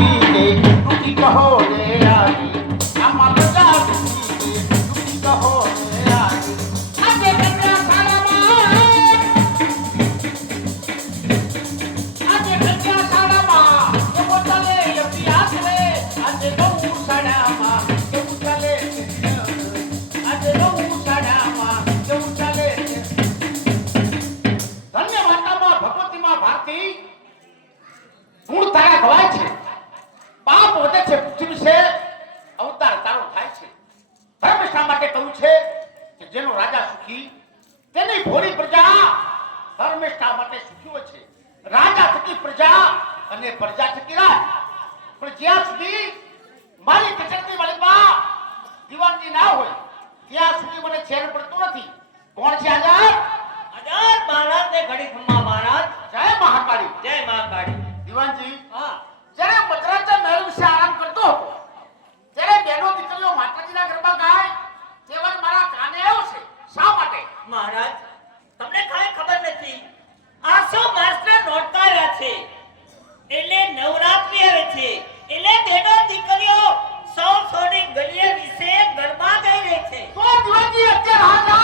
સુખી રે દુખી કહો રે આજી આમાં પ્રજા સુખી રે દુખી કહો રે આજી આજે કન્યા શાળામાં કેવો ચાલે અભ્યાસ રે આજે નવું શાળામાં કેવું ચાલે આજે નવું શાળામાં કેવું ચાલે ધન્ય માતામાં ભગવતીમાં ભારતી ગુણ તારા ગવાય છે પાપ વધે છે પૃથ્વી છે અવતાર તારો થાય છે ધર્મ શા માટે કહું છે કે જેનો રાજા સુખી તેની ભોળી પ્રજા ધર્મ શા માટે સુખી હોય છે રાજા થકી પ્રજા અને પ્રજા થકી રાજ પણ જ્યાં સુધી મારી કચેરી વાળીમાં દીવાનજી ના હોય ત્યાં સુધી મને ચેન પડતું નથી કોણ છે આજાર મહારાજ ને ઘડી ખમ્મા મહારાજ જય મહાકાળી જય મહાકાળી દીવાનજી હા જ્યારે મદ્રાસના મહેલ વિશે આરામ કરતો હતો ત્યારે બેનો દીકરીઓ માતાજીના ગરબા ગાય તેવા મારા કાને આવ્યો છે શા માટે મહારાજ તમને કાંઈ ખબર નથી આસો માસના નોરતા છે એટલે નવરાત્રી આવે છે એટલે બેનો દીકરીઓ સૌ સોની ગલીએ વિશે ગરબા ગાઈ રહી છે તો દીવાનજી અત્યારે